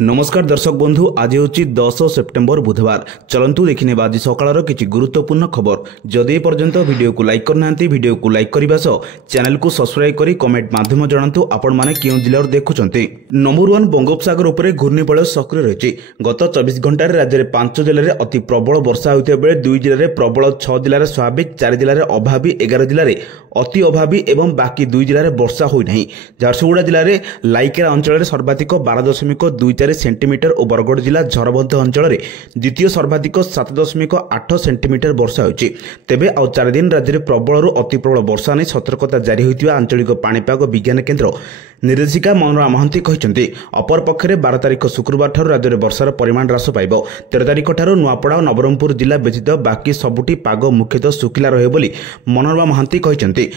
नमस्कार दर्शक बंधु, आज हूँ 10 सेप्टेम्बर बुधवार। चलतु देखने आज सकाळ किसी गुरुत्वपूर्ण खबर। जदि पर्यंत वीडियो को लाइक करना वीडियो को लाइक करने सह चैनल को सब्सक्राइब करी कमेंट माध्यम जनातु आपण माने क्यों जिले देखुं। नंबर 1 बंगोपसागर उपर घूर्णिबलय सक्रिय रही। गत 24 घंटे राज्य में 5 जिले में अति प्रबल वर्षा होता बेले 2 जिले में प्रबल, 6 जिले में स्वाभाविक, 4 जिले में अभावी, 11 जिले में अति अभावी एवं बाकी 2 जिले में वर्षा होना। झारसुगुड़ा जिले में लाइकेरा अंचल में सर्वाधिक 12.24 सेंटीमीटर और बरगढ़ जिला झरबंध अंचल में द्वितीय सर्वाधिक 7.8 सेंटीमीटर वर्षा होती। तेबे आउ 4 दिन राज्य में प्रबल अति प्रबल वर्षा नहीं सतर्कता जारी होता आंचलिक पाणीपाग विज्ञान केन्द्र निर्देशिका मनोरमा महांती कहते। अपर पक्षे 12 तारिख शुक्रवार ठार राज्य में वर्षार परिमाण ह्रास पाइब। 13 तारिख ठार नुआपड़ा और नवरंगपुर जिला व्यतीत बाकी सबुटी पाग मुख्यतः शुखिला रहे बोली मनोरमा महांती कहते।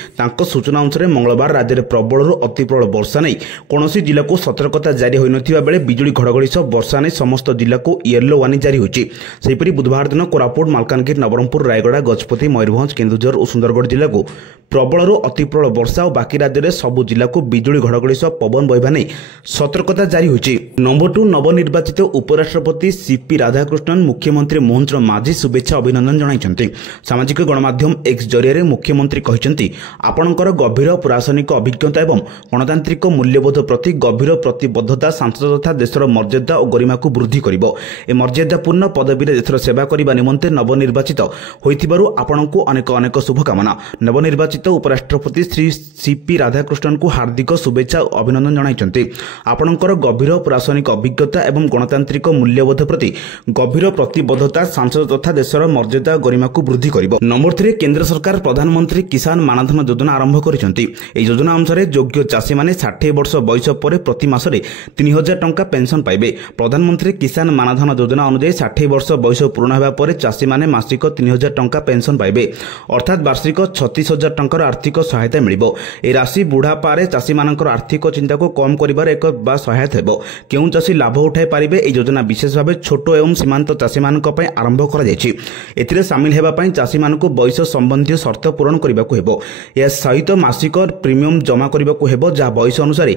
सूचना अनुसार मंगलवार राज्य में प्रबल अति प्रबल वर्षा नहीं कौन जिला को सतर्कता जारी होता बेले बिजुली घड़घड़ी सह वर्षा नहीं समस्त जिला को येलो वार्निंग जारी होती। सेहीपरि बुधवार दिन कोरापुट, मालकानगिरी, नवरंगपुर, रायगड़ा, गजपति, मयूरभंज, केन्दुझर और सुंदरगढ़ जिला को प्रबल अति प्रबल वर्षा और बाकी राज्य में सबु जिला को बिजुली घड़घड़ी सह पवन बहिबा नहीं सतर्कता जारी होती। नंबर 2 नवनिर्वाचित उपराष्ट्रपति सीपी राधाकृष्णन मुख्यमंत्री मोहन चरण माझी शुभेच्छा अभिनंदन जणाइछन्ति। सामाजिक गणमाध्यम एक्स जरिए मुख्यमंत्री कहते आपणकर गभीर प्रशासनिक अभिज्ञता एवं गणतांत्रिक मूल्यबोध प्रति गभीर प्रतिबद्धता सांसद तथा देशर मर्यादा और गरिमा को वृद्धि करिबो। ए मर्यादापूर्ण पदवी देशर सेवा करने निमंते नवनिर्वाचित होइथिबारु आपणको अनेक अनेक शुभकामना। नवनिर्वाचित उपराष्ट्रपति श्री सीपी राधाकृष्णन को हार्दिक शुभेच्छा अभिनंदन जणाइछन्ति। आपणकर गभीर प्रशासनिक अभिज्ञता एवं गणतांत्रिक मूल्यबोध प्रति गभीर प्रतिबद्धता सांसद तथा देशर मर्यादा गरिमा को वृद्धि करिबो। नंबर 3 केंद्र सरकार प्रधानमंत्री किसान मानधन योजना आरंभ करिसन्ति। एही योजना अनुसार योग्य चाषी माने 60 वर्ष बयस पर प्रति मासरे 3000 टंका पेंशन पाइबे। प्रधानमंत्री किसान मानधन योजना अनुसार 60 वर्ष बयस पूर्ण होगा पर चाषी माने मासिक 3000 टंका पेंशन पाइबे, अर्थात वार्षिक 36,000 टंकार आर्थिक सहायता मिलिबो। ए राशि बुढ़ा पारे चाषी मानकर आर्थिक चिंता को कम करिबार एक बा सहायता हेबो। केउं चाषी लाभ उठाई पारिबे ए योजना विशेष भाव छोट एवं सीमांत चाषी मानक पय आरंभ करा जायछि। एथिरे शामिल हेबा पय चाषी मानक बयस संबंधी शर्त पूरण करिबाकू हेबो। या सहित मासिक प्रीमियम जमा करिबाकू हेबो जा बयस अनुसार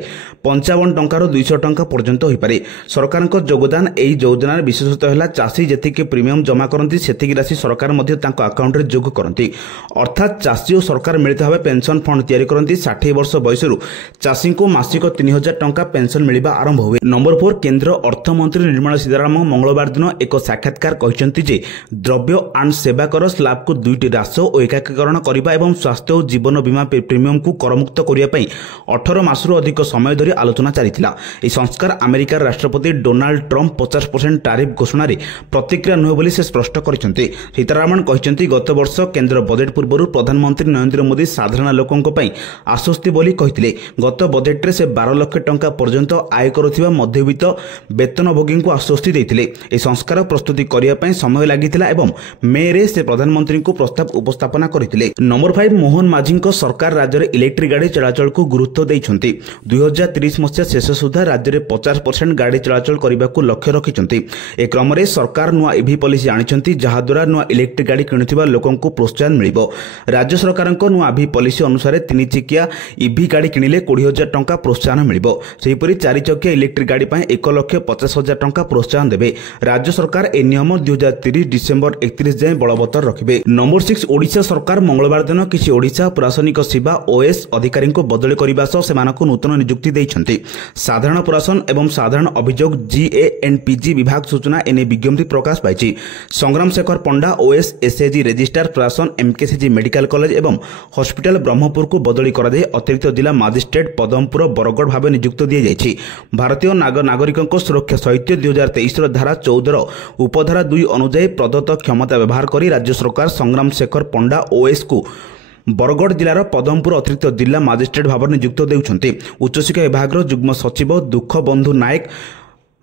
55 टंकार 200 टंका पर्यंत होई पारे। सरकार योगदान एही योजनार विशेषत्व है चाषी जेतिके प्रीमियम जमा करती सेतिकी राशि सरकार मध्य तांको अकाउंट रे जोग करती, अर्थात चाषी और सरकार मिलित भाव पेंशन फंड तैयारी करती। 60 वर्ष बयसरू चाषी को मासिक 3000 टंका पेंशन मिलिबा आरंभ हुए। नंबर 4 केंद्र अर्थमंत्री निर्मला सीतारामन मंगलवार दिन एक साक्षात्कार कहते जे द्रव्य एंड सेवा कर स्लैब को 2टी ह्रास और एकीकरण करने एवं स्वास्थ्य और जीवन बीमा प्रीमियम को करमुक्त करने 18 मासरू अधिक समय धरी आलोचना चलीथिला। यह संस्कार अमेरिकार राष्ट्रपति डोनाल्ड ट्रंप 50% टारिफ घोषणा प्रतिक्रिया नुहे बोली से स्पष्ट करछन्ते। सीतारामन कहते गत वर्ष केंद्र बजेट पूर्व प्रधानमंत्री नरेंद्र मोदी साधारण लोकों आश्वस्ति बोली कहते। गत बजेट रे से 12 लाख टंका पर्यंत आय करुथिबा मध्यवित्त वेतनभोगी को आश्वस्ति देथिले। ए संस्कार प्रस्तुति करिया पय समय लागिथिला एवं मे रे से प्रधानमंत्री को प्रस्ताव उपस्थापना करथिले। नंबर 5 मोहन माझी सरकार राज्य में इलेक्ट्रिक गाड़ी चलाचल को गुरुत्व देइछन्ति। 2030 मसीहा शेष सुधा राज्य में 50% गाड़ी चलाचल करने को लक्ष्य रखिछन्ति। ए क्रम में सरकार नुआ ईवी पॉलिसी आनिछन्ति जहा द्वारा नुआ इलेक्ट्रिक गाड़ी किणुथिबा लोकन को प्रोत्साहन मिलिबो। राज्य सरकार नुआ ईवी पॉलिसी अनुसार 3 चकिया ईवी गाड़ी किणिले 20,000 टंका प्रोत्साहन मिलिबो। सेहीपरि 4 चकिया इलेक्ट्रिक गाड़ी पय 1,50,000 टंका प्रोत्साहन देबे। राज्य सरकार ए नियम 2030 डिसेंबर 31 जाए बलवत्तर रखिबे। नंबर 6 ओडिशा सरकार मंगलवार दिन किसी ओडिशा प्रशासनिक सेवा ओएस अधिकारी को बदली करने सह सेमानकु नूतन नियुक्ति देइछन्ति। साधारण प्रशासन एवं साधारण अभियोग जीएएनपीजी विभाग सूचना एने विज्ञप्ति प्रकाश पाई। संग्राम शेखर पंडा ओएस एसएजी रजिस्ट्रार प्रशासन एमकेसीजी मेडिकल कॉलेज एवं हॉस्पिटल ब्रह्मपुर को बदली कर अतिरिक्त जिला मजिस्ट्रेट पदमपुर बरगढ़ भाव नियुक्त दी जाइछि। भारतीय नागरिकों सुरक्षा सहित 2023 धारा 14 उपधारा 2 अनुଯାयी प्रदत्त क्षमता व्यवहार कर राज्य सरकार संग्राम शेखर पंडा ओएस को बरगढ़ जिलार पदमपुर अतिरिक्त जिला मजिस्ट्रेट भाव नियुक्त देउछन्ति। उच्चशिक्षा विभाग युग्म सचिव दुख बंधु नायक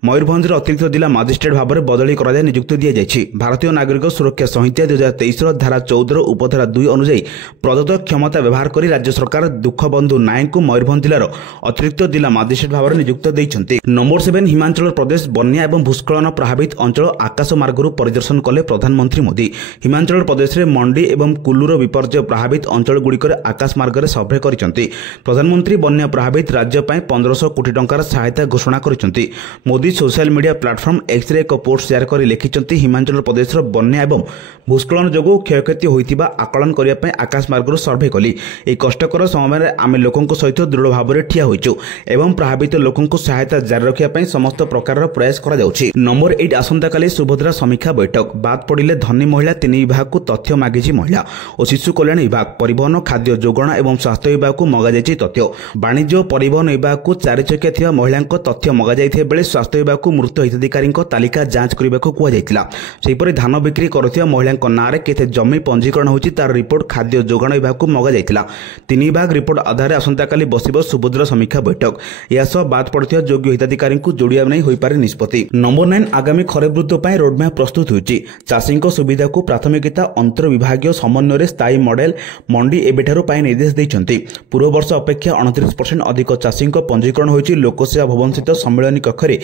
मयूरभंज अतिरिक्त जिला मजिस्ट्रेट भाव में बदली कर नियुक्त दी जाइछि। भारतीय नागरिक सुरक्षा संहिता 2023 धारा 14 उपधारा 2 अनुଯାयी प्रदत्त क्षमता व्यवहार कर राज्य सरकार दुख बंधु नायक को मयूरभंज जिलार अतिरिक्त जिला मजिस्ट्रेट भाव में नियुक्त देइछन्ति। नंबर 7 हिमाचल प्रदेश बन्या एवं भूस्खलन प्रभावित अंचल आकाश मार्गरू परिदर्शन कले प्रधानमंत्री मोदी। हिमाचल प्रदेश में मंडी एवं कुल्लूर विपर्यय प्रभावित अंचल गुड़िक आकाश मार्ग सर्भे करिसन्ति। प्रधानमंत्री बन्या प्रभावित राज्य 1500 कोटी टंकार सहायता घोषणा करिसन्ति। Modi social media platform X रे एक पोस्ट शेयर कर लिखिं हिमाचल प्रदेश बन्या एवं भूस्खलन जो क्षयक्षति होता आकलन करने आकाश मार्ग सर्भे कली। यह कष्टकर समय आम लोकों सहित दृढ़ भाव में ठिया होइछु एवं प्रभावित लोकों सहायता जारी रखा समस्त प्रकार प्रयास करा जाउछि। नंबर 8 आसंता काली सुभद्रा समीक्षा बैठक। बाद पड़िले धनी महिला 3 विभाग को तथ्य मागिछि महिला और शिशु कल्याण विभाग, परिवहन, खाद्य जोगाण एवं स्वास्थ्य विभाग को मगाଯାଇଛି तथ्य। वाणिज्य और परिवहन विभाग को 4 चकिया थिबा महिला तथ्य मगाଯାଇଥିବା बेले स्वास्थ्य विभाग को मृत हिताधिकारी तालिका जांच करने को कुहाଯାଇଥିଲା। सेहिपरि धान बिक्री करुଥିବା महिला नारे केते जमी पंजीकरण होछि तार रिपोर्ट खाद्य जोगाण विभाग को मगाଯାଇଥିଲା। 3 विभाग रिपोर्ट आधार आसंता काली बसिबो सुभद्रा समीक्षा बैठक। या सह बाद पड़ुଥିବା योग्य हिताधिकारी को जोड़िया नहीं होई पारे निष्पत्ति। नंबर 9 आगामी खरीफ ऋतु ପାଇଁ रोडमैप प्रस्तुत होछि। चाषीଙ୍କ सुविधा को प्राथमिकता अंतर विभागीय समन्वय स्थायी मॉडल मंडी एबेठारु ପାଇଁ निर्देश दैछन्ति। पूर्व वर्ष अपेक्षा 29% अधिक चाषीଙ୍କ पंजीकरण होछि। लोकसेवा भवन स्थित सम्मेलन कक्षरे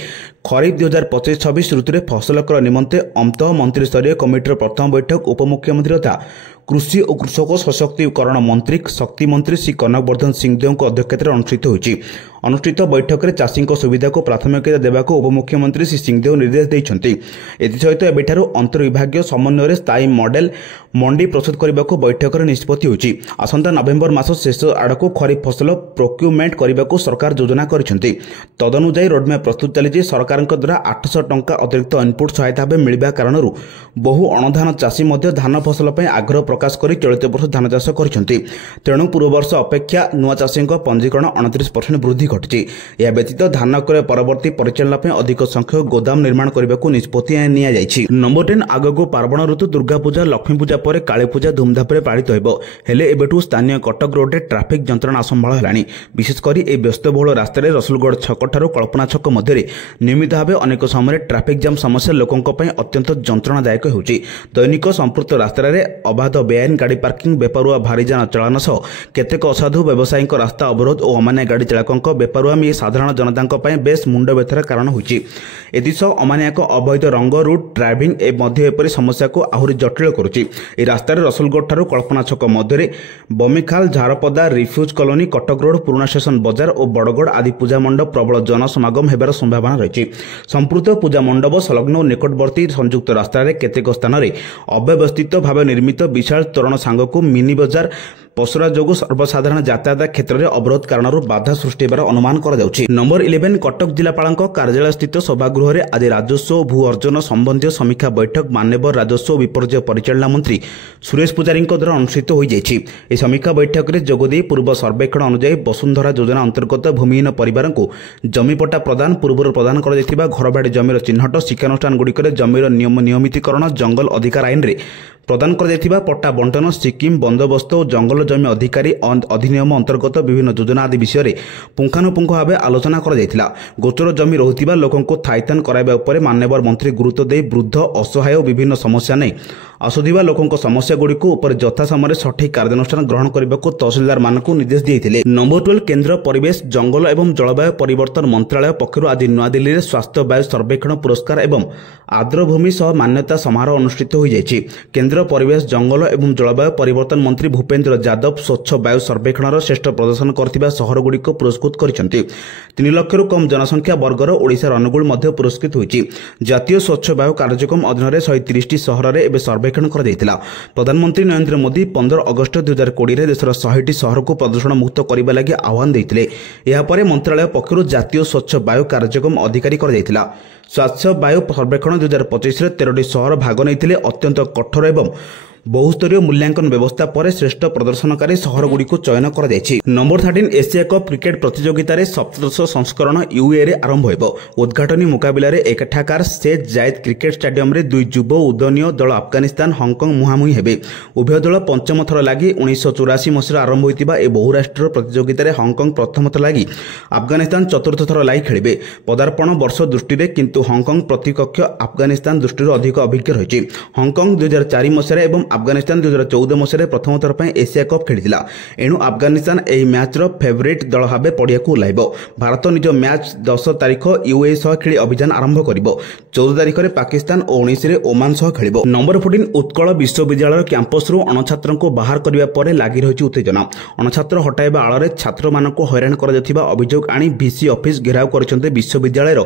खरीफ 2025-26 ऋतु में फसल कर निमंते अंतः मंत्री स्तरीय कमिटीर प्रथम बैठक उपमुख्यमंत्री तथा कृषि और कृषक सशक्तिकरण मंत्री शक्ति मंत्री श्री कनकवर्धन सिंहदेव अध्यक्षतार अनुष्ठित होइछि। अनुष्ठित बैठक में चाषी सुविधा को प्राथमिकता देवा उपमुख्यमंत्री श्री सिंहदेव निर्देश देइछन्ति। एसहित एबेठारु अंतर्विभागीय समन्वय स्थायी मॉडल मंडी प्रस्तुत करने को बैठक में निष्पत्ति होइछि। आसंता नवेम्बर मास शेष आड़क खरीफ फसल प्रोक्यूरमेंट करने को सरकार योजना करिसेंति। तदनुसार रोडमैप प्रस्तुत चली। सरकार द्वारा 800 टंका अतिरिक्त इनपुट सहायता भाव मिलवा कारण बहु अणधान चाषी धान फसल पर आग्रह प्रकाश कर चलित वर्ष धान चाष करिसेंति। तेणु पूर्व वर्ष अपेक्षा नुआ चाषी पंजीकरण 29% वृद्धि घटी। यह व्यतीत धान क्रय परवर्ती परिचालना अधिक संख्यक गोदाम निर्माण करने को निष्पत्ति नियाଯାଇଛି। नंबर 10 आगक पार्वण ऋतु दुर्गा पूजा लक्ष्मी पूजा पर काली पूजा धूमधाम पालित होइबो। हेले एबेठु स्थानीय कटक रोड में ट्राफिक जंत्रणा असंभाळ हेलाणी। विशेषकर ए व्यस्तबहुल रास्तार रसुलगढ़ छक ठारू कल्पना छक मध्य नियमित भाव अनेक समय ट्राफिक जाम समस्या लोकों अत्यंत जंत्रणादायक होउछि। दैनिक संपृक्त रास्तार अबाध बेआईन गाड़ी पार्किंग, बेपरुआ भारीजान चलान सह केतेक असाधु व्यवसायी रास्ता अवरोध और अमान्य गाड़ी चालकों बेपरुआमी साधारण जनता बेस मुंड व्यथार कारण होइछि। एथिसह अमान्यक अवैध रंग रूट ड्राइविंग एपरी समस्या को आहरी जटिल करुछि। ए रास्तार रसुलगढ़ ठारू कल्पना छक मध्य बमिखाल, झारपदा, रिफ्यूज कॉलोनी, कटक रोड, पुराना स्टेशन बजार और बड़गड़ आदि पूजा मंडप प्रबल जनसमागम हेबार संभावना रही। संपूक्त पूजा मंडप संलग्न और निकटवर्ती संयुक्त रास्तार केतेक स्थान में अव्यवस्थित भाव निर्मित विशाल तोरण सांगक मिनी बजार पसरा जोगु सर्वसाधारण यातायात क्षेत्र में अवरोध कारण बाधा सृष्टि होबार अनुमान करा जाउछि। नंबर 11 कटक जिलापालक कार्यालय स्थित सभागृह में आज राजस्व और भू अर्जन संबंधी समीक्षा बैठक मान्यवर राजस्व विपर्यय परिचालना मंत्री सुरेश पुजारी द्वारा अनुष्ठित हो जाइछि। यह समीक्षा बैठक में जोगदे पूर्व सर्वेक्षण अनुसार वसुंधरा योजना अंतर्गत भूमिहीन परिवार को जमीपट्टा प्रदान, पूर्व प्रदान कर घरबाड़ी जमीर चिन्हट, शिक्षानुष्ठान गुड़िक जमीर नियमितीकरण, जंगल अधिकार आईन में प्रदान कर पट्टा बंटन, स्कीम बंदोबस्त और जंगल जमी अधिकारी अधिनियम अंतर्गत विभिन्न योजना आदि विषय में पुंखानुपुंख भाव आलोचना कर गोचर जमी रोकथिबा लोकों को थायतान कराइबा उपरे मान्यवर मंत्री गुरुत्व दे वृद्ध, असहाय और विभिन्न समस्या नहीं आसुथिबा लोकों समस्या गुड़िक उपर यथा समय सठिक कार्यानुष्ठान ग्रहण करने को तहसिलदार मानक निर्देश दिए। नंबर 12 केन्द्र परिवेश, जंगल एवं जलवायु परिवर्तन मंत्रालय पक्षर आज नुआदिल्ली में स्वास्थ्य वायु सर्वेक्षण पुरस्कार एवं आर्द्रभूमि सह मान्यता समारोह अनुष्ठित हो जाइछि। केन्द्र परिवेश, जंगल एवं जलवायु परिवर्तन मंत्री भूपेन्द्र यादव स्वच्छ वायु सर्वेक्षण श्रेष्ठ प्रदर्शन करथिबा सहर गुड़िक पुरस्कृत करिसेंति। 3 लाख कम जनसंख्या वर्गर ओडिशार अनुगुल मध्य पुरस्कृत होइछि। जातीय स्वच्छ वायु कार्यक्रम अधीन 130 सहर में एवं सर्वेक्षण कर जाइतिला। प्रधानमंत्री नरेंद्र मोदी 15 अगस्त 2020 में देशर 100टी सहर को प्रदूषण मुक्त करने लगी आह्वान देते। यापर मंत्रालय पक्षर जातीय स्वच्छ वायु कार्यक्रम अधिकारी कर जाइतिला। स्वच्छ वायु सर्वेक्षण 2025 में 13टी सहर भाग नहीं अत्यंत कठोर एवं बहुस्तरीय मूल्यांकन व्यवस्था पर श्रेष्ठ प्रदर्शनकारी सहर गुड़िक चयन कर नंबर 13 एशिया कप क्रिकेट प्रतियोगिता रे 17 संस्करण यूए रे आरंभ होइबो। उद्घाटनी मुकाबिला रे एकाठाकार शेख जायद क्रिकेट स्टेडियम रे दुई युव उदयनीय दल अफगानिस्तान हंगकंग मुहांमुही हेबे। उभय दल पंचम थर लगी 1984 मसीह आरंभ होइतिबा ए बहुराष्ट्रीय प्रतियोगिता रे हंगकंग प्रथम थर लगी अफगानिस्तान चतुर्थ थर लगी खेलिबे। पदार्पण वर्ष दृष्टि किंतु हंगकंग प्रतिपक्ष अफगानिस्तान दृष्टि अधिक अभिज्ञ रही। हंगकंग 2004 मसीह एवं अफगानिस्तान 2014 मसीह प्रथम थर पर एशिया कप खेली। एणु अफगानिस्तान यह मैच फेवरेट दल भाव पड़िया ओह्लैब। भारत निज मैच 10 तारिख यूए सह खेली अभियान आरंभ कर 14 तारिख में पाकिस्तान और 19 में ओमान सह खेल। नंबर 14 उत्कल विश्वविद्यालय कैंपस अणछात्र को बाहर करने पर लगी रही उत्तेजना। अणछात्र हटाइबा आड़ छात्र मानक हैरान कर अभियोग आनी वीसी ऑफिस घेराव कर विश्वविद्यालय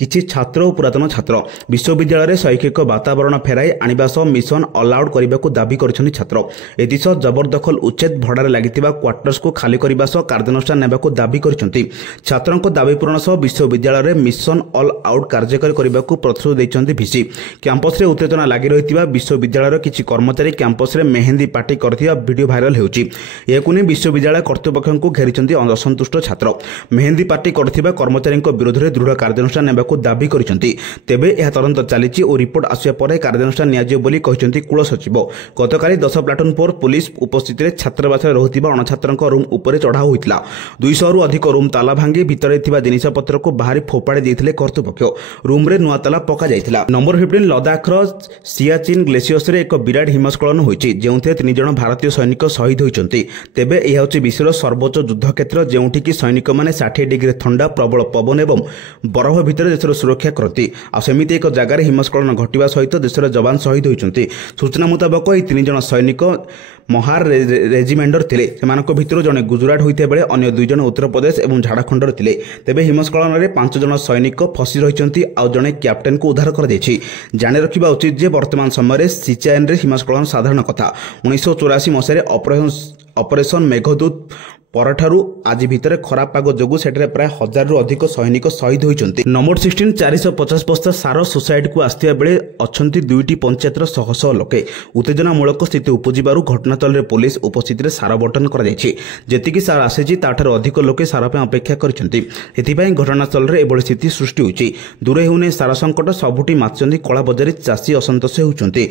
କିଛି ଛାତ୍ର ଓ ପୁରାତନ ଛାତ୍ର ବିଶ୍ୱବିଦ୍ୟାଳୟରେ ଶୈକ୍ଷିକ ବାତାବରଣ ଫେରାଇ ଆଣିବା ସହ ମିଶନ ଅଲ୍ ଆଉଟ୍ କରିବାକୁ ଦାବି କରିଛନ୍ତି ଛାତ୍ର। ଏଥିସହ ଜବରଦଖଲ ଉଚ୍ଛେଦ ଭଡ଼ାରେ ଲାଗିଥିବା କ୍ୱାର୍ଟର୍ସକୁ ଖାଲି କରିବା ସହ କାର୍ଯ୍ୟାନୁଷ୍ଠାନ ନେବାକୁ ଦାବି କରିଛନ୍ତି। ଛାତ୍ରଙ୍କ ଦାବି ପୂରଣ ସହ ବିଶ୍ୱବିଦ୍ୟାଳୟରେ ମିଶନ ଅଲ୍ ଆଉଟ୍ କାର୍ଯ୍ୟକାରୀ କରିବାକୁ ପ୍ରତିଶ୍ରୁତି ଦେଇଛନ୍ତି ଭିସି। କ୍ୟାମ୍ପସରେ ଉତ୍ତେଜନା ଲାଗି ରହିଥିବା ବିଶ୍ୱବିଦ୍ୟାଳୟର କିଛି କର୍ମଚାରୀ କ୍ୟାମ୍ପସରେ ମେହେନ୍ଦି ପାର୍ଟି କରିଥିବା ଭିଡ଼ିଓ ଭାଇରାଲ ହେଉଛି। ଏହାକୁ ନେଇ ବିଶ୍ୱବିଦ୍ୟାଳୟ କର୍ତ୍ତୃପକ୍ଷଙ୍କୁ ଘେରିଛନ୍ତି ଅସନ୍ତୁଷ୍ଟ ଛାତ୍ର। ମେହେନ୍ଦି ପାର୍ଟି କରୁଥିବା କର୍ମଚାରୀଙ୍କ ବିରୋଧରେ ଦୃଢ଼ କାର୍ଯ୍ୟାନୁଷ୍ଠାନ ନେବାକୁ ଦାବି କରିଛନ୍ତି। ତେବେ ଏହା ତଦନ୍ତ ଚାଲିଛି ଓ ରିପୋର୍ଟ ଆସିବା ପରେ କାର୍ଯ୍ୟାନୁଷ୍ଠାନ ନିଆଯିବ ବୋଲି କହିଛନ୍ତି କୁଳ ସଚିବ। ଗତକାଲି 10 ପ୍ଲାଟୁନ୍ ଫୋର୍ସ ପୁଲିସ ଉପସ୍ଥିତିରେ ଛାତ୍ରାବାସରେ ରହୁଥିବା ଅଣଛାତ୍ରଙ୍କ ରୁମ୍ ଉପରେ ଚଢ଼ାଉ ହୋଇଥିଲା। 200ରୁ ଅଧିକ ରୁମ୍ ତାଲା ଭାଙ୍ଗି ଭିତରେ ଥିବା ଜିନିଷପତ୍ରକୁ ବାହାରି ଫୋପାଡ଼ି ଦେଇଥିଲେ କର୍ତ୍ତୃପକ୍ଷ। ରୁମ୍ରେ ନୂଆ ତାଲା ପକାଯାଇଥିଲା। ନମ୍ବର 15 ଲଦାଖର ସିଆଚିନ୍ ଗ୍ଲେସିୟର୍ସରେ ଏକ ବିରାଟ ହିମସ୍ଖଳନ ହୋଇଛି, ଯେଉଁଥିରେ 3 ଜଣ ଭାରତୀୟ ସୈନିକ ଶହୀଦ ହୋଇଛନ୍ତି। ତେବେ ଏହା ହେଉଛି ବିଶ୍ୱର ସର୍ବୋଚ୍ଚ ଯୁଦ୍ଧକ୍ଷେତ୍ର, ଯେଉଁଠିକି ସୈନିକମାନେ 60 ଡିଗ୍ରୀ ଥଣ୍ଡା, ପ୍ରବଳ ପବନ ଏବଂ ବରଫ ଭିତରେ ଦେଶର ସୁରକ୍ଷା କରନ୍ତି। ଆଉ ସେମିତି ଏକ ଜାଗାରେ ହିମସ୍ଖଳନ ଘଟିବା ସହିତ ଦେଶର ଯବାନ ଶହୀଦ ହୋଇଛନ୍ତି। ସୂଚନା ମୁତାବକ ଏହି 3 ଜଣ ସୈନିକ ମହାର ରେଜିମେଣ୍ଟର ଥିଲେ। ସେମାନଙ୍କ ଭିତରୁ ଜଣେ ଗୁଜରାଟ ହୋଇଥିବା ବେଳେ ଅନ୍ୟ 2 ଜଣ ଉତ୍ତରପ୍ରଦେଶ ଏବଂ ଝାଡ଼ଖଣ୍ଡର ଥିଲେ। ତେବେ ହିମସ୍ଖଳନରେ 5 ଜଣ ସୈନିକ ଫସି ରହିଛନ୍ତି, ଆଉ ଜଣେ କ୍ୟାପ୍ଟେନକୁ ଉଦ୍ଧାର କରାଯାଇଛି। ଜାଣି ରଖିବା ଉଚିତ ଯେ ବର୍ତ୍ତମାନ ସମୟରେ ସିଚାଇନ୍ରେ ହିମସ୍ଖଳନ ସାଧାରଣ କଥା। 1984 ମସିହାରେ ଅପରେସନ ମେଘଦୂତ ପରଠାରୁ ଆଜି ଭିତରେ ଖରାପ ପାଗ ଯୋଗୁଁ ସେଠାରେ ପ୍ରାୟ 1000ରୁ ଅଧିକ ସୈନିକ ଶହୀଦ ହୋଇଛନ୍ତି। ନମ୍ବର 16 450 ବସ୍ତା ସାର ସୁସାଇଡକୁ ଆସିଥିବା ବେଳେ ଅଛନ୍ତି 2ଟି ପଞ୍ଚାୟତର ଶହ ଶହ ଲୋକେ। ଉତ୍ତେଜନାମୂଳକ ସ୍ଥିତି ଉପୁଜିବାରୁ ଘଟଣାସ୍ଥଳରେ ପୋଲିସ ଉପସ୍ଥିତିରେ ସାର ବଣ୍ଟନ କରାଯାଇଛି। ଯେତିକି ସାର ଆସିଛି ତାଠାରୁ ଅଧିକ ଲୋକେ ସାର ପାଇଁ ଅପେକ୍ଷା କରିଛନ୍ତି। ଏଥିପାଇଁ ଘଟଣାସ୍ଥଳରେ ଏଭଳି ସ୍ଥିତି ସୃଷ୍ଟି ହୋଇଛି। ଦୂର ହେଉନି ସାର ସଙ୍କଟ, ସବୁଠି ମାତିଛନ୍ତି କଳାବଜାରୀ, ଚାଷୀ ଅସନ୍ତୋଷ ହେଉଛନ୍ତି।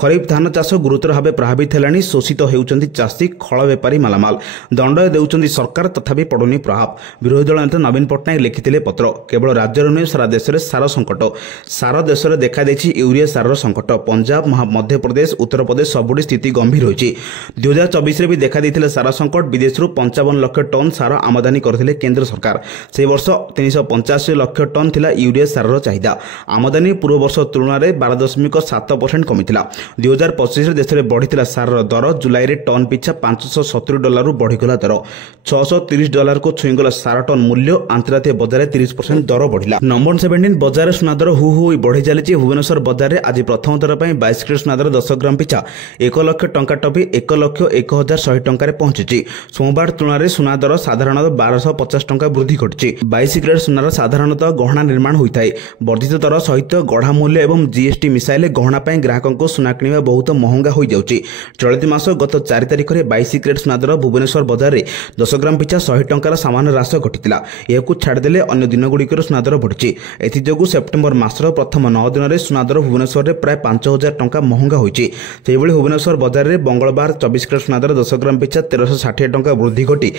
ଖରିଫ ଧାନ ଚାଷ ଗୁରୁତର ଭାବେ ପ୍ରଭାବିତ ହେଲାଣି। ଶୋଷିତ ହେଉଛନ୍ତି ଚାଷୀ, ଖଳ ବେପାରୀ, ମାଲାମାଲ। ଦଣ୍ଡ ସରକାର ତଥାପି ପଡ଼ୁନି ପ୍ରଭାବ। ବିରୋଧୀ ଦଳ ନେତା ନବୀନ ପଟ୍ଟନାୟକ ଲେଖିଥିଲେ ପତ୍ର। କେବଳ ରାଜ୍ୟରେ ନୁହେଁ ସାରା ଦେଶରେ ସାର ସଙ୍କଟ। ସାରା ଦେଶରେ ଦେଖାଦେଇଛି ୟୁରିଆ ସାରର ସଙ୍କଟ। ପଞ୍ଜାବ, ମଧ୍ୟପ୍ରଦେଶ, ଉତ୍ତରପ୍ରଦେଶ ସବୁଠି ସ୍ଥିତି ଗମ୍ଭୀର ହୋଇଛି। 2024ରେ ବି ଦେଖାଦେଇଥିଲେ ସାର ସଙ୍କଟ। ବିଦେଶରୁ 55 ଲକ୍ଷ ଟନ୍ ସାର ଆମଦାନୀ କରିଥିଲେ କେନ୍ଦ୍ର ସରକାର। ସେହି ବର୍ଷ 385 ଲକ୍ଷ ଟନ୍ ଥିଲା ୟୁରିଆ ସାରର ଚାହିଦା। ଆମଦାନୀ ପୂର୍ବ ବର୍ଷ ତୁଳନାରେ 12.7% କମିଥିଲା। 2025ରେ ଦେଶରେ ବଢ଼ିଥିଲା ସାରର ଦର। ଜୁଲାଇରେ ଟନ୍ ପିଛା $570ରୁ ବଢ଼ିଗଲା ଦର। $630କୁ ଛୁଇଁଗଲା ସାର ଟନ୍ ମୂଲ୍ୟ। ଆନ୍ତର୍ଜାତୀୟ ବଜାରରେ 30% ଦର ବଢ଼ିଲା। ନମ୍ବର 17 ବଜାରରେ ସୁନା ଦର ହୁ ହୁ ବଢ଼ି ଚାଲିଛି। ଭୁବନେଶ୍ୱର ବଜାରରେ ଆଜି ପ୍ରଥମ ଥର ପାଇଁ 22 କ୍ୟାରେଟ୍ ସୁନା ଦର 10 ଗ୍ରାମ ପିଛା 1 ଲକ୍ଷ ଟଙ୍କା ଟପି 1,01,100 ଟଙ୍କାରେ ପହଞ୍ଚିଛି। ସୋମବାର ତୁଳନାରେ ସୁନା ଦର ସାଧାରଣତଃ 1250 ଟଙ୍କା ବୃଦ୍ଧି ଘଟିଛି। 22 କ୍ୟାରେଟ୍ ସୁନାର ସାଧାରଣତଃ ଗହଣା ନିର୍ମାଣ ହୋଇଥାଏ। ବର୍ଦ୍ଧିତ ଦର ସହିତ ଗଢ଼ା ମୂଲ୍ୟ ଏବଂ GST ମିଶାଇଲେ ଗହଣା ପାଇଁ ଗ୍ରାହକଙ୍କୁ ସୁନା କିଣିବା ବହୁତ ମହଙ୍ଗା ହୋଇଯାଉଛି। ଚଳିତ ମାସ ଗତ 4 ତାରିଖରେ 22 କ୍ୟାରେଟ୍ ସୁନା ଦର ଭୁବନେଶ୍ୱର ବଜାରରେ 10 ଗ୍ରାମ ପିଛା 100 ଟଙ୍କାର ସାମାନ୍ୟ ହ୍ରାସ ଘଟିଥିଲା। ଏହାକୁ ଛାଡ଼ିଦେଲେ ଅନ୍ୟ ଦିନଗୁଡ଼ିକର ସୁନା ଦର ବଢ଼ିଛି। ଏଥିଯୋଗୁଁ ସେପ୍ଟେମ୍ବର ମାସର ପ୍ରଥମ 9 ଦିନରେ ସୁନା ଦର ଭୁବନେଶ୍ୱରରେ ପ୍ରାୟ 5000 ଟଙ୍କା ମହଙ୍ଗା ହୋଇଛି। ସେହିଭଳି ଭୁବନେଶ୍ୱର ବଜାରରେ ମଙ୍ଗଳବାର 24 କ୍ୟାରେଟ୍ ସୁନା ଦର 10 ଗ୍ରାମ ପିଛା 1360 ଟଙ୍କା ବୃଦ୍ଧି ଘଟି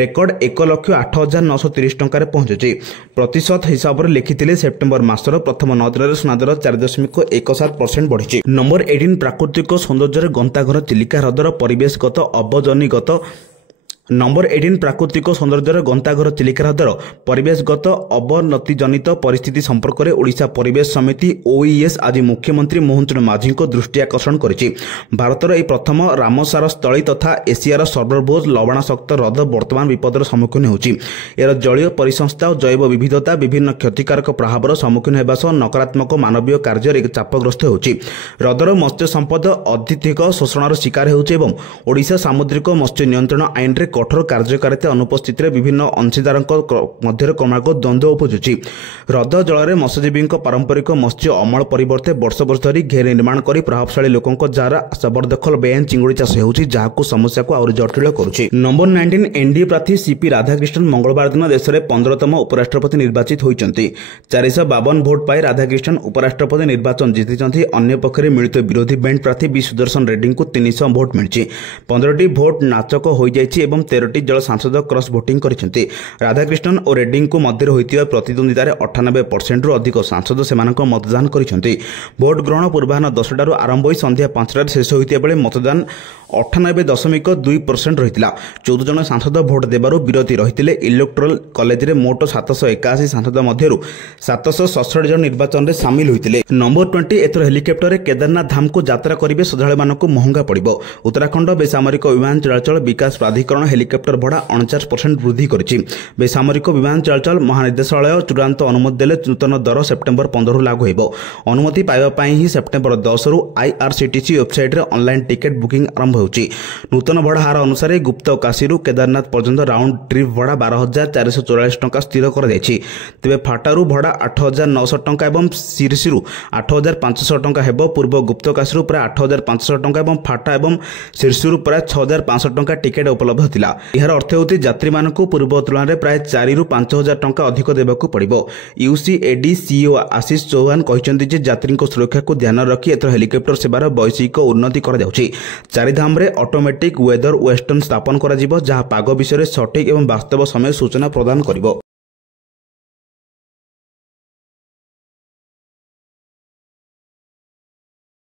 ରେକର୍ଡ 1,08,930 ଟଙ୍କାରେ ପହଞ୍ଚିଛି। ପ୍ରତିଶତ ହିସାବରେ ଲେଖିଥିଲେ ସେପ୍ଟେମ୍ବର ମାସର ପ୍ରଥମ 9 ଦିନରେ ସୁନା ଦର 4.17% ବଢ଼ିଛି। ନମ୍ବର 18 ପ୍ରାକୃତିକ ସୌନ୍ଦର୍ଯ୍ୟରେ ଗନ୍ତାଘର ଚିଲିକା ହ୍ରଦର ପରିବେଶଗତ ଅବଜନିଗତ ନମ୍ବର 18 ପ୍ରାକୃତିକ ସୌନ୍ଦର୍ଯ୍ୟର ଗନ୍ତାଘର ଚିଲିକା ହ୍ରଦର ପରିବେଶଗତ ଅବନତିଜନିତ ପରିସ୍ଥିତି ସମ୍ପର୍କରେ ଓଡ଼ିଶା ପରିବେଶ ସମିତି OES ଆଜି ମୁଖ୍ୟମନ୍ତ୍ରୀ ମୋହନ ଚରଣ ମାଝୀଙ୍କ ଦୃଷ୍ଟି ଆକର୍ଷଣ କରିଛି। ଭାରତର ଏହି ପ୍ରଥମ ରାମସାର ସ୍ଥଳୀ ତଥା ଏସିଆର ସର୍ବବୃହତ ଲବଣାକ୍ତ ହ୍ରଦ ବର୍ତ୍ତମାନ ବିପଦର ସମ୍ମୁଖୀନ ହେଉଛି। ଏହାର ଜଳୀୟ ପରିସଂସ୍ଥା ଓ ଜୈବ ବିବିଧତା ବିଭିନ୍ନ କ୍ଷତିକାରକ ପ୍ରଭାବର ସମ୍ମୁଖୀନ ହେବା ସହ ନକାରାତ୍ମକ ମାନବୀୟ କାର୍ଯ୍ୟରେ ଚାପଗ୍ରସ୍ତ ହେଉଛି। ହ୍ରଦର ମତ୍ସ୍ୟ ସମ୍ପଦ ଅତ୍ୟଧିକ ଶୋଷଣର ଶିକାର ହେଉଛି ଏବଂ ଓଡ଼ିଶା ସାମୁଦ୍ରିକ ମତ୍ସ୍ୟ ନିୟନ୍ତ୍ରଣ ଆଇନରେ କଠୋର କାର୍ଯ୍ୟକାରିତା ଅନୁପସ୍ଥିତିରେ ବିଭିନ୍ନ ଅଂଶୀଦାରଙ୍କ ମଧ୍ୟରେ କ୍ରମାଗତ ଦ୍ୱନ୍ଦ୍ୱ ଉପୁଜୁଛି। ହ୍ରଦ ଜଳରେ ମତ୍ସ୍ୟଜୀବୀଙ୍କ ପାରମ୍ପରିକ ମତ୍ସ୍ୟ ଅମଳ ପରିବର୍ତ୍ତେ ବର୍ଷ ବର୍ଷ ଧରି ଘେର ନିର୍ମାଣ କରି ପ୍ରଭାବଶାଳୀ ଲୋକଙ୍କ ଦ୍ୱାରା ଜବରଦଖଲ ବେଆଇନ ଚିଙ୍ଗୁଡ଼ି ଚାଷ ହେଉଛି, ଯାହାକୁ ସମସ୍ୟାକୁ ଆହୁରି ଜଟିଳ କରୁଛି। ନମ୍ବର 19 NDA ପ୍ରାର୍ଥୀ CP ରାଧାକ୍ରିଷ୍ଣନ୍ ମଙ୍ଗଳବାର ଦିନ ଦେଶରେ 15ତମ ଉପରାଷ୍ଟ୍ରପତି ନିର୍ବାଚିତ ହୋଇଛନ୍ତି। 452 ଭୋଟ ପାଇ ରାଧାକ୍ରିଷ୍ଣନ୍ ଉପରାଷ୍ଟ୍ରପତି ନିର୍ବାଚନ ଜିତିଛନ୍ତି। ଅନ୍ୟପକ୍ଷରେ ମିଳିତ ବିରୋଧୀ ବେଣ୍ଟ ପ୍ରାର୍ଥୀ B ସୁଦର୍ଶନ ରେଡ୍ଡୀଙ୍କୁ 300 ଭୋଟ ମିଳିଛି। 15ଟି ଭୋଟ ନାଚକ ହୋଇଯାଇଛି ଏବଂ 13ଟି ଜଳ ସାଂସଦ କ୍ରସ୍ ଭୋଟିଂ କରିଛନ୍ତି। ରାଧାକ୍ରିଷ୍ଣନ୍ ଓ ରେଡ୍ଡୀଙ୍କୁ ମଧ୍ୟରେ ହୋଇଥିବା ପ୍ରତିଦ୍ୱନ୍ଦ୍ୱିତାରେ 98%ରୁ ଅଧିକ ସାଂସଦ ସେମାନଙ୍କ ମତଦାନ କରିଛନ୍ତି। ଭୋଟ ଗ୍ରହଣ ପୂର୍ବାହ୍ନ 10ଟାରୁ ଆରମ୍ଭ ହୋଇ ସନ୍ଧ୍ୟା 5ଟାରେ ଶେଷ ହୋଇଥିବା ବେଳେ ମତଦାନ 98.2% ରହିଥିଲା। 14 ଜଣ ସାଂସଦ ଭୋଟ ଦେବାରୁ ବିରତି ରହିଥିଲେ। ଇଲେକ୍ଟୋରାଲ କଲେଜରେ ମୋଟ 781 ସାଂସଦ ମଧ୍ୟରୁ 767 ଜଣ ନିର୍ବାଚନରେ ସାମିଲ ହୋଇଥିଲେ। ନମ୍ବର 20 ଏଥର ହେଲିକପ୍ଟରରେ କେଦାରନାଥ ଧାମକୁ ଯାତ୍ରା କରିବେ ଶ୍ରଦ୍ଧାଳୁମାନଙ୍କୁ ମହଙ୍ଗା ପଡ଼ିବ। ଉତ୍ତରାଖଣ୍ଡ ବେସାମରିକ ବିମାନ ଚଳାଚଳ ବିକାଶ ପ୍ରାଧିକରଣ ହେଲିକପ୍ଟର ଭଡ଼ା 49% ବୃଦ୍ଧି କରିଛି। ବେସାମରିକ ବିମାନ ଚଳାଚଳ ମହାନିର୍ଦ୍ଦେଶାଳୟ ଚୂଡ଼ାନ୍ତ ଅନୁମତି ଦେଲେ ନୂତନ ଦର ସେପ୍ଟେମ୍ବର 15ରୁ ଲାଗୁ ହେବ। ଅନୁମତି ପାଇବା ପାଇଁ ହିଁ ସେପ୍ଟେମ୍ବର 10ରୁ IRCTC ୱେବସାଇଟ୍ରେ ଅନଲାଇନ୍ ଟିକେଟ୍ ବୁକିଂ ଆରମ୍ଭ ହେଉଛି। ନୂତନ ଭଡ଼ା ହାର ଅନୁସାରେ ଗୁପ୍ତ କାଶୀରୁ କେଦାରନାଥ ପର୍ଯ୍ୟନ୍ତ ରାଉଣ୍ଡ ଟ୍ରିପ୍ ଭଡ଼ା 12,444 ଟଙ୍କା ସ୍ଥିର କରାଯାଇଛି। ତେବେ ଫାଟାରୁ ଭଡ଼ା 8,900 ଟଙ୍କା ଏବଂ ଶିରସିରୁ 8,500 ଟଙ୍କା ହେବ। ପୂର୍ବ ଗୁପ୍ତ କାଶୀରୁ ପ୍ରାୟ 8,500 ଟଙ୍କା ଏବଂ ଫାଟା ଏବଂ ଶିରସିରୁ ପ୍ରାୟ 6,500 ଟଙ୍କା ଟିକେଟ୍ ଉପଲବ୍ଧ ଥିଲା। ଏହାର ଅର୍ଥ ହେଉଛି ଯାତ୍ରୀମାନଙ୍କୁ ପୂର୍ବ ତୁଳନାରେ ପ୍ରାୟ 4ରୁ 5,000 ଟଙ୍କା ଅଧିକ ଦେବାକୁ ପଡ଼ିବ। UCAD CEO ଆଶିଷ ଚୌହାନ କହିଛନ୍ତି ଯେ ଯାତ୍ରୀଙ୍କ ସୁରକ୍ଷାକୁ ଧ୍ୟାନରେ ରଖି ଏଥର ହେଲିକପ୍ଟର ସେବାର ବୈଷୟିକ ଉନ୍ନତି କରାଯାଉଛି। ଚାରିଧାମରେ ଅଟୋମେଟିକ୍ ୱେଦର ୱେଷ୍ଟର୍ନ ସ୍ଥାପନ କରାଯିବ, ଯାହା ପାଗ ବିଷୟରେ ସଠିକ୍ ଏବଂ ବାସ୍ତବ ସମୟ ସୂଚନା ପ୍ରଦାନ କରିବ।